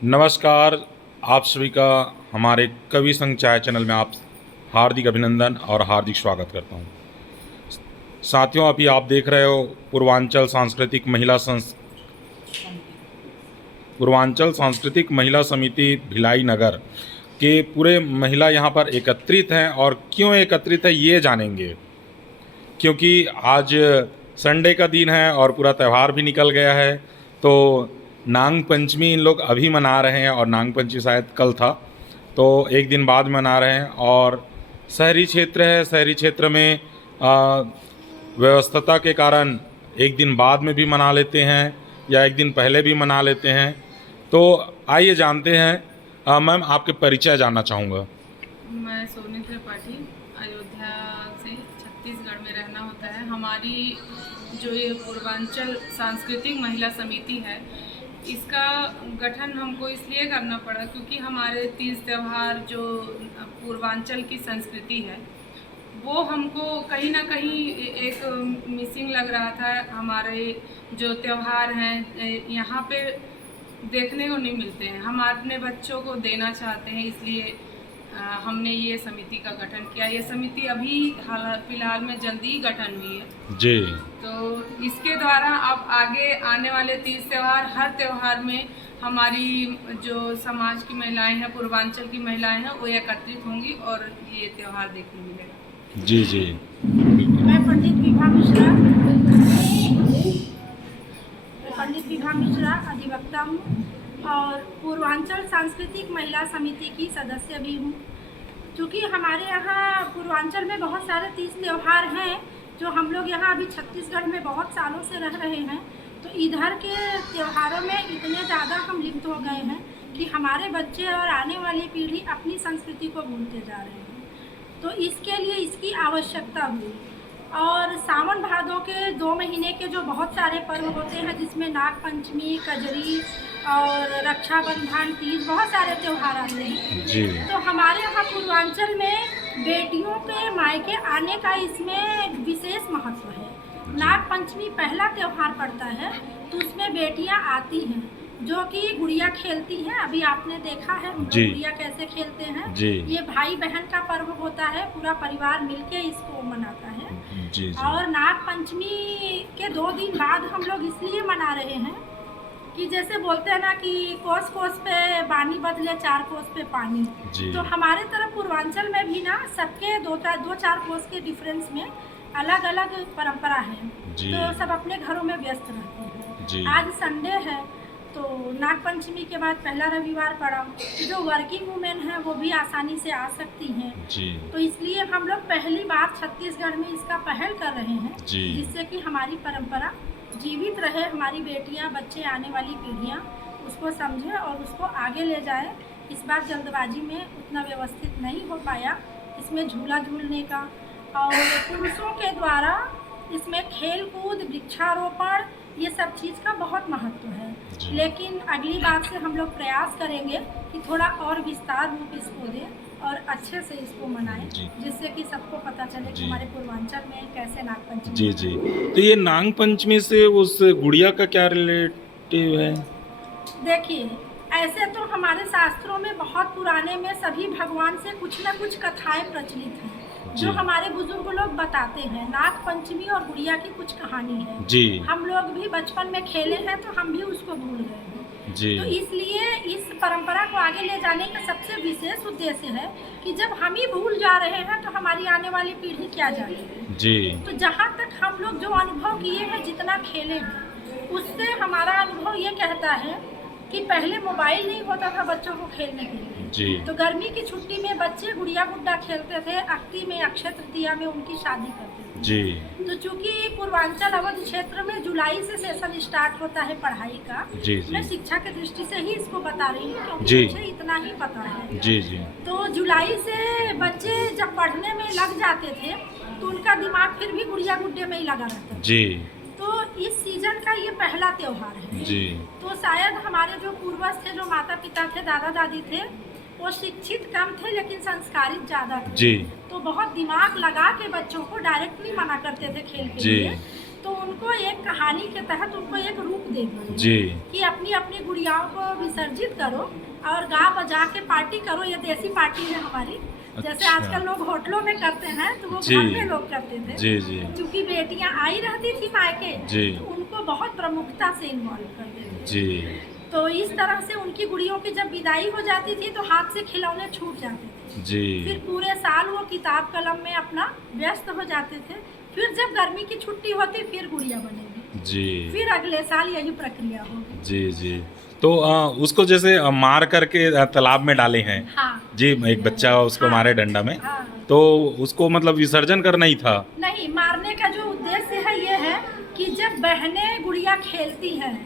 नमस्कार। आप सभी का हमारे कवि संघ चाय चैनल में आप हार्दिक अभिनंदन और हार्दिक स्वागत करता हूं। साथियों, अभी आप देख रहे हो पूर्वांचल सांस्कृतिक महिला समिति भिलाई नगर के पूरे महिला यहां पर एकत्रित हैं। और क्यों एकत्रित है ये जानेंगे, क्योंकि आज संडे का दिन है और पूरा त्यौहार भी निकल गया है। तो नाग पंचमी इन लोग अभी मना रहे हैं और नाग पंचमी शायद कल था, तो एक दिन बाद मना रहे हैं। और शहरी क्षेत्र है, शहरी क्षेत्र में व्यवस्था के कारण एक दिन बाद में भी मना लेते हैं या एक दिन पहले भी मना लेते हैं। तो आइए जानते हैं। मैम, आपके परिचय जानना चाहूँगा। मैं सोनी त्रिपाठी, अयोध्या से छत्तीसगढ़ में रहना होता है। हमारी जो ये पूर्वांचल सांस्कृतिक महिला समिति है, इसका गठन हमको इसलिए करना पड़ा क्योंकि हमारे तीज त्यौहार जो पूर्वांचल की संस्कृति है वो हमको कहीं ना कहीं एक मिसिंग लग रहा था। हमारे जो त्यौहार हैं यहाँ पे देखने को नहीं मिलते हैं। हम अपने बच्चों को देना चाहते हैं, इसलिए हमने ये समिति का गठन किया। ये समिति अभी फिलहाल में जल्दी ही गठन हुई है जी। तो इसके द्वारा अब आगे आने वाले तीज त्यौहार, हर त्यौहार में हमारी जो समाज की महिलाएं हैं, पूर्वांचल की महिलाएं हैं, वो एकत्रित होंगी और ये त्यौहार देखने मिलेगा। जी जी। मैं पंडित विभा मिश्रा अधिवक्ता हूँ और पूर्वांचल सांस्कृतिक महिला समिति की सदस्य भी हूँ। क्योंकि हमारे यहाँ पूर्वांचल में बहुत सारे तीज त्यौहार हैं जो हम लोग यहाँ अभी छत्तीसगढ़ में बहुत सालों से रह रहे हैं, तो इधर के त्योहारों में इतने ज़्यादा हम लिप्त हो गए हैं कि हमारे बच्चे और आने वाली पीढ़ी अपनी संस्कृति को भूलते जा रहे हैं। तो इसके लिए इसकी आवश्यकता हुई। और सावन भादों के 2 महीने के जो बहुत सारे पर्व होते हैं, जिसमें नाग पंचमी, कजरी और रक्षाबंधन, तीज, बहुत सारे त्यौहार आते हैं जी। तो हमारे यहाँ पूर्वांचल में बेटियों के मायके आने का इसमें विशेष महत्व है। नाग पंचमी पहला त्यौहार पड़ता है तो उसमें बेटियाँ आती हैं जो कि गुड़िया खेलती हैं। अभी आपने देखा है गुड़िया कैसे खेलते हैं जी। ये भाई बहन का पर्व होता है, पूरा परिवार मिलके इसको मनाता है। जी जी। और नाग पंचमी के 2 दिन बाद हम लोग इसलिए मना रहे हैं कि जैसे बोलते हैं ना कि कोस कोस पे बानी बदले 4 कोस पे पानी। तो हमारे तरफ पूर्वांचल में भी ना सबके 2-4 कोस के डिफरेंस में अलग अलग परंपरा है, तो सब अपने घरों में व्यस्त रहते हैं। आज संडे है तो नाग पंचमी के बाद पहला रविवार पड़ा, जो वर्किंग वुमेन है वो भी आसानी से आ सकती हैं। तो इसलिए हम लोग पहली बार छत्तीसगढ़ में इसका पहल कर रहे हैं, जिससे कि हमारी परंपरा जीवित रहे, हमारी बेटियां, बच्चे, आने वाली पीढ़ियां उसको समझें और उसको आगे ले जाए। इस बार जल्दबाजी में उतना व्यवस्थित नहीं हो पाया इसमें झूला झूलने का, और पुरुषों के द्वारा इसमें खेल कूद, वृक्षारोपण, ये सब चीज़ का बहुत महत्व है। लेकिन अगली बार से हम लोग प्रयास करेंगे कि थोड़ा और विस्तार रूप इसको दें और अच्छे से इसको मनाएं, जिससे कि सबको पता चले कि हमारे पूर्वांचल में कैसे नाग पंचमी। जी जी। तो ये नाग पंचमी से उस गुड़िया का क्या रिलेटिव है? देखिए, ऐसे तो हमारे शास्त्रों में बहुत पुराने में सभी भगवान से कुछ न कुछ कथाएं प्रचलित हैं जो हमारे बुजुर्ग लोग बताते हैं। नाग पंचमी और गुड़िया की कुछ कहानी है जी। हम लोग भी बचपन में खेले हैं तो हम भी उसको भूल गए हैं जी। तो इसलिए इस परंपरा को आगे ले जाने का सबसे विशेष उद्देश्य है कि जब हम ही भूल जा रहे हैं तो हमारी आने वाली पीढ़ी क्या जानेगी जी। तो जहाँ तक हम लोग जो अनुभव किए हैं, जितना खेले हैं, उससे हमारा अनुभव ये कहता है कि पहले मोबाइल नहीं होता था बच्चों को खेलने के लिए जी। तो गर्मी की छुट्टी में बच्चे गुड़िया गुड्डा खेलते थे, अक्ति में, अक्षय तृतीया में उनकी शादी करते थे जी। तो चूंकि पूर्वांचल अवध क्षेत्र में जुलाई से सेशन स्टार्ट होता है पढ़ाई का जी। मैं शिक्षा की दृष्टि से ही इसको बता रही हूँ क्योंकि मुझे इतना ही पता है जी जी। तो जुलाई से बच्चे जब पढ़ने में लग जाते थे तो उनका दिमाग फिर भी गुड़िया गुड्डे में ही लगा रहता था जी। तो इस सीजन का ये पहला त्योहार है जी। तो शायद हमारे जो पूर्वज थे, जो माता पिता थे, दादा दादी थे, वो शिक्षित कम थे लेकिन संस्कारित ज़्यादा थे जी। तो बहुत दिमाग लगा के बच्चों को डायरेक्टली मना करते थे खेल के लिए। तो उनको एक कहानी के तहत उनको एक रूप दे दो जी कि अपनी अपनी गुड़ियाओं को विसर्जित करो और गा बजा के पार्टी करो। ये देसी पार्टी है हमारी, जैसे अच्छा। आजकल लोग होटलों में करते हैं तो वो जी। घर में लोग करते थे। जी जी क्योंकि बेटियां आई रहती थी मायके, जी तो उनको बहुत प्रमुखता से इन्वॉल्व करते थे। जी तो इस तरह से उनकी गुड़ियों की जब विदाई हो जाती थी तो हाथ से खिलौने छूट जाते थे। जी फिर पूरे साल वो किताब कलम में अपना व्यस्त हो जाते थे। फिर जब गर्मी की छुट्टी होती फिर गुड़िया बनेगी, जी फिर अगले साल यही प्रक्रिया होगी। जी जी। तो उसको जैसे मार करके तालाब में डाले हैं हाँ जी, एक बच्चा उसको मारे डंडा में, हाँ। तो उसको मतलब विसर्जन करना ही था। नहीं, मारने का जो उद्देश्य है ये है कि जब बहनें गुड़िया खेलती हैं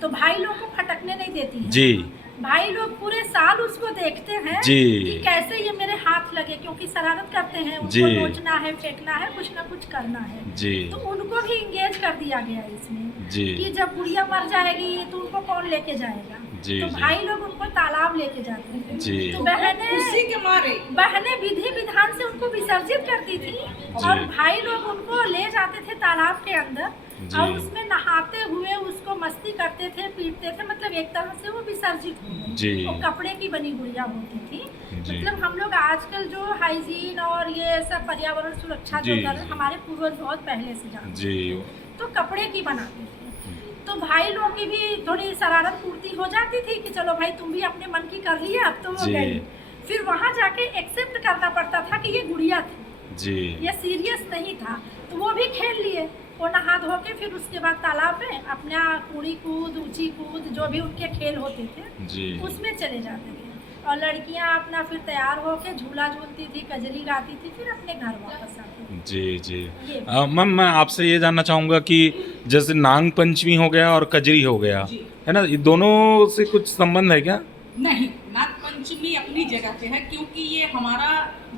तो भाई लोग को फटकने नहीं देती हैं। जी भाई लोग पूरे साल उसको देखते हैं जी कि कैसे ये मेरे हाथ लगे, क्योंकि शरारत करते हैं, जी। उनको नोचना है, फेंकना है, कुछ ना कुछ करना है। जी तो उनको भी इंगेज कर दिया गया इसमें जी कि जब गुड़िया मर जाएगी तो उनको कौन लेके जाएगा। जी तो जी भाई लोग उनको तालाब लेके जाते थे। जी तो बहनें उसी के मारे बहनें विधि विधान से उनको विसर्जित करती थी और भाई लोग उनको ले जाते थे तालाब के अंदर जी। और उसमें नहाते हुए उसको मस्ती करते थे, पीटते थे, मतलब एक तरह से वो विसर्जित हो गई। जी वो कपड़े की बनी गुड़िया होती थी। जी। मतलब हम लोग आजकल जो हाइजीन और ये सब पर्यावरण सुरक्षा जो जी। कर रहे हैं, हमारे पूर्वज बहुत पहले से जानते जी थे। तो कपड़े की बनाते थे। तो भाई लोग की भी थोड़ी शरारत पूर्ति हो जाती थी कि चलो भाई तुम भी अपने मन की कर लिए, अब तो वो जी। गई। फिर वहाँ जाके एक्सेप्ट करना पड़ता था कि ये गुड़िया थी, जी ये सीरियस नहीं था। तो वो भी खेल लिए, वो नहा धो के फिर उसके बाद तालाब में अपना कूड़ी कूद, ऊंची कूद, जो भी उनके खेल होते थे जी उसमें चले जाते थे। और लड़कियां अपना फिर तैयार होके झूला झूलती थी, कजरी गाती थी, फिर अपने घर वापस आती थी। जी जी। ये मैम मैं आपसे ये जानना चाहूँगा कि जैसे नाग पंचमी हो गया और कजरी हो गया, है ना, ये दोनों से कुछ संबंध है क्या? नहीं, नाग पंचमी अपनी जगह पे है, क्योंकि ये हमारा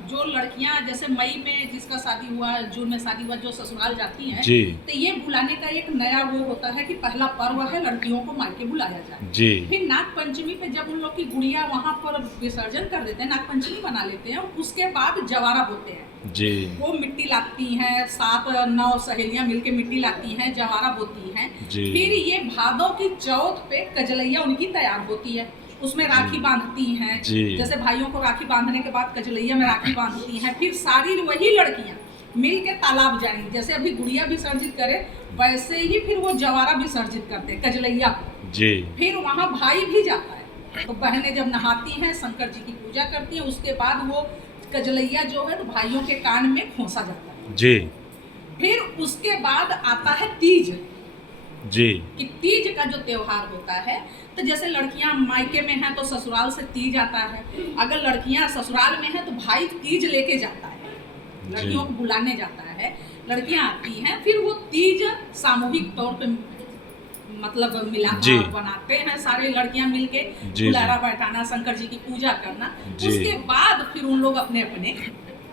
जो लड़कियां जैसे मई में जिसका शादी हुआ, जून में शादी हुआ, जो ससुराल जाती हैं, जी तो ये बुलाने का एक नया वो होता है कि पहला पर्व है लड़कियों को मायके बुलाया जाए। जी फिर नाग पंचमी पे जब उन लोग की गुड़िया वहाँ पर विसर्जन कर देते हैं, नाग पंचमी मना लेते हैं, उसके बाद जवारा बोते हैं। जी वो मिट्टी लाती हैं, 7-9 सहेलियां मिलके मिट्टी लाती हैं, जवारा बोती हैं। जी। फिर ये भादों की चौथ पे कजलैया उनकी तैयार होती है, उसमें राखी बांधती हैं। जी। जैसे भाइयों को राखी बांधने के बाद कजलैया में राखी बांधती हैं। फिर सारी वही लड़कियां मिल के तालाब जाएंगी, जैसे अभी गुड़िया विसर्जित करे वैसे ही फिर वो जवारा विसर्जित करते हैं कजलैया को। जी फिर वहाँ भाई भी जाता है, तो बहनें जब नहाती हैं, शंकर जी की पूजा करती हैं, उसके बाद वो कजलैया जो है तो भाइयों के कान में खोसा जाता है। जी फिर उसके बाद आता है तीज, जी कि तीज का जो त्योहार होता है, तो जैसे लड़कियां मायके में हैं तो ससुराल से तीज आता है, अगर लड़कियां ससुराल में हैं तो भाई तीज लेके जाता है, लड़कियों को बुलाने जाता है, लड़कियां आती हैं, फिर वो तीज सामूहिक तौर पे मतलब जी। बनाते हैं सारे लड़कियां मिलके, जी, बुलारा बैठाना, शंकर जी की पूजा करना। जी। उसके बाद फिर उन लोग अपने अपने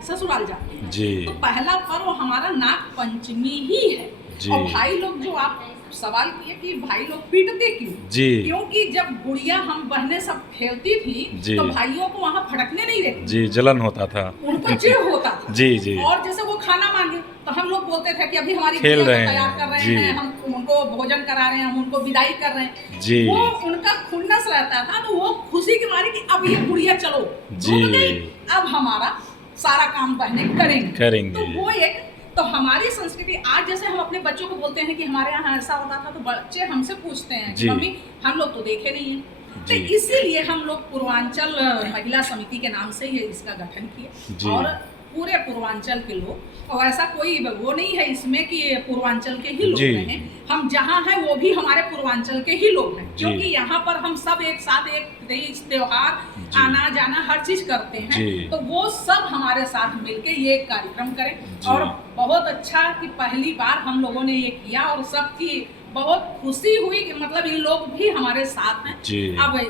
ससुराल जाते हैं। जी तो पहला पर्व हमारा नाग पंचमी ही है। जी। और भाई लोग जो आप सवाल किए कि भाई लोग पीटते क्यों, जी क्योंकि जब गुड़िया हम बहनें सब खेलती थी जी। तो भाइयों को वहाँ फटकने नहीं देती, जी जलन होता था। उनको चिढ़ होता था। जी जी और जैसे वो खाना मांगे तो हम लोग बोलते थे कि अभी हमारी खेल गुड़िया को रहे हैं। तैयार कर रहे जी। हैं, हम उनको भोजन करा रहे हैं, हम उनको विदाई कर रहे हैं। जी। वो उनका खुन्नस रहता था, तो वो खुशी के मारे कि अब ये गुड़िया चलो जी। डूब गई, अब हमारा सारा काम बहनें करेंगे। तो वो एक, तो हमारी संस्कृति आज जैसे हम अपने बच्चों को बोलते हैं कि हमारे यहाँ ऐसा होता था, तो बच्चे हमसे पूछते हैं कि जी। मम्मी हम लोग तो देखे नहीं है। तो जी। इसीलिए हम लोग पूर्वांचल महिला समिति के नाम से ये इसका गठन किए, जी। और पूरे पूर्वांचल के लोग, और ऐसा कोई वो नहीं है इसमें कि पूर्वांचल के ही लोग जी। हैं, हम जहाँ हैं वो भी हमारे पूर्वांचल के ही लोग हैं, जी। क्योंकि यहाँ पर हम सब एक साथ एक तीज त्योहार, जी। आना जाना हर चीज करते हैं। जी। तो वो सब हमारे साथ मिलके ये कार्यक्रम करें, जी। और बहुत अच्छा कि पहली बार हम लोगों ने ये किया और सबकी बहुत खुशी हुई कि मतलब इन लोग भी हमारे साथ हैं। जी। अब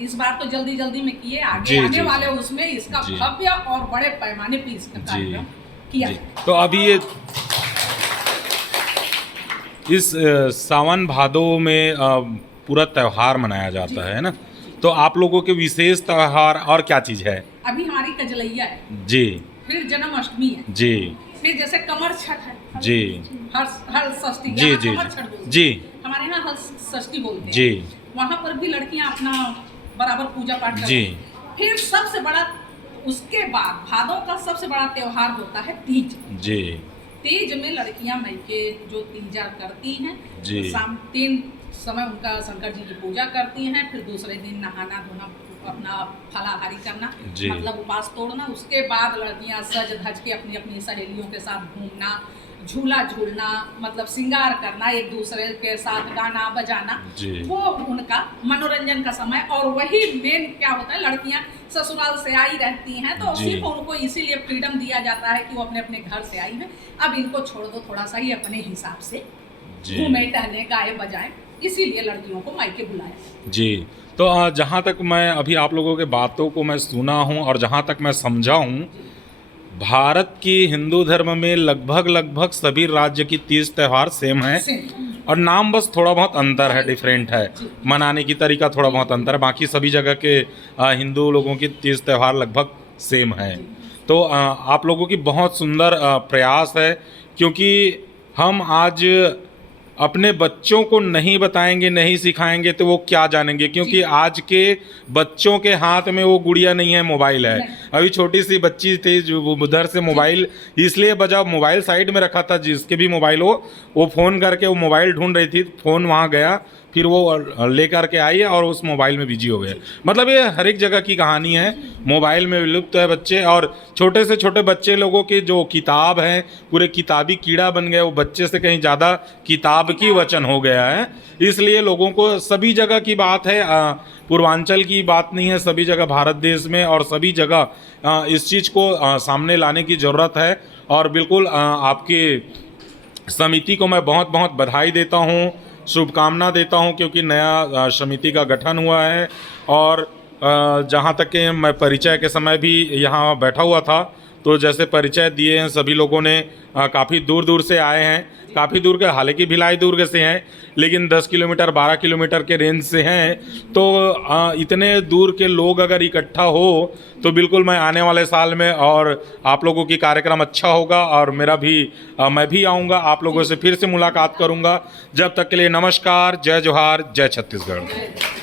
इस बार तो जल्दी जल्दी में किए, आगे जी, आने जी, वाले जी। उसमें इसका जी। भव्य और बड़े पैमाने पर इसका जी कार्यक्रम किया जी। जाए। तो अभी ये इस सावन भादो में पूरा त्यौहार मनाया जाता है ना, तो आप लोगों के विशेष त्यौहार और क्या चीज़ है? अभी हमारी कजलैया है, जी फिर जन्माष्टमी है, जी फिर जैसे कमर छठ है, जी हर षष्ठी, जी यहाँ जी तो हर छठ बोलते हैं। जी हमारे यहाँ हर षष्ठी बोलते हैं। जी वहाँ पर भी लड़कियाँ अपना बराबर पूजा पाठ करती जी। हैं। फिर सबसे बड़ा, उसके बाद भादों का सबसे बड़ा त्योहार होता है तीज। जी तीज में लड़कियां मायके जो तीजा करती हैं, जी। शाम 3 समय उनका शंकर जी की पूजा करती हैं। फिर दूसरे दिन नहाना धोना, अपना फलाहारी करना, जी। मतलब उपवास तोड़ना। उसके बाद लड़कियां सज धज के अपनी अपनी सहेलियों के साथ घूमना, झूला झूलना, मतलब श्रृंगार करना, एक दूसरे के साथ गाना बजाना, जी। वो उनका मनोरंजन का समय। और वही मेन क्या होता है, लड़कियां ससुराल से आई रहती हैं तो जी। सिर्फ उनको इसीलिए फ्रीडम दिया जाता है कि वो अपने अपने घर से आई हैं। अब इनको छोड़ दो थोड़ा सा, ये अपने हिसाब से जी। घूमे टहले गाए बजाएं, इसीलिए लड़कियों को मायके बुलाया। जी। तो जहाँ तक मैं अभी आप लोगों के बातों को मैं सुना हूँ और जहाँ तक मैं समझा हूँ, भारत की हिंदू धर्म में लगभग सभी राज्य की तीज त्यौहार सेम है और नाम बस थोड़ा बहुत अंतर है, डिफरेंट है, मनाने की तरीका थोड़ा बहुत अंतर है। बाकी सभी जगह के हिंदू लोगों की तीज त्यौहार लगभग सेम है। तो आप लोगों की बहुत सुंदर प्रयास है, क्योंकि हम आज अपने बच्चों को नहीं बताएंगे, नहीं सिखाएंगे तो वो क्या जानेंगे, क्योंकि आज के बच्चों के हाथ में वो गुड़िया नहीं है, मोबाइल है। अभी छोटी सी बच्ची थी जो वो उधर से मोबाइल इसलिए बजा, मोबाइल साइड में रखा था, जिसके भी मोबाइल हो वो फ़ोन करके वो मोबाइल ढूंढ रही थी, फ़ोन वहाँ गया, फिर वो ले करके आई और उस मोबाइल में बिजी हो गए। मतलब ये हर एक जगह की कहानी है, मोबाइल में विलुप्त है बच्चे। और छोटे से छोटे बच्चे लोगों की जो किताब है, पूरे किताबी कीड़ा बन गए, वो बच्चे से कहीं ज़्यादा किताब की वचन हो गया है। इसलिए लोगों को सभी जगह की बात है, पूर्वांचल की बात नहीं है, सभी जगह भारत देश में और सभी जगह इस चीज़ को सामने लाने की ज़रूरत है। और बिल्कुल आपकी समिति को मैं बहुत बहुत बधाई देता हूँ, शुभकामना देता हूँ, क्योंकि नया समिति का गठन हुआ है। और जहाँ तक कि मैं परिचय के समय भी यहाँ बैठा हुआ था, तो जैसे परिचय दिए हैं सभी लोगों ने, काफ़ी दूर दूर से आए हैं, काफ़ी दूर के, हालांकि भिलाई दुर्ग से हैं, लेकिन 10 किलोमीटर 12 किलोमीटर के रेंज से हैं। तो इतने दूर के लोग अगर इकट्ठा हो तो बिल्कुल मैं आने वाले साल में, और आप लोगों की कार्यक्रम अच्छा होगा और मेरा भी मैं भी आऊँगा, आप लोगों से फिर से मुलाकात करूँगा। जब तक के लिए नमस्कार, जय जोहार, जय छत्तीसगढ़।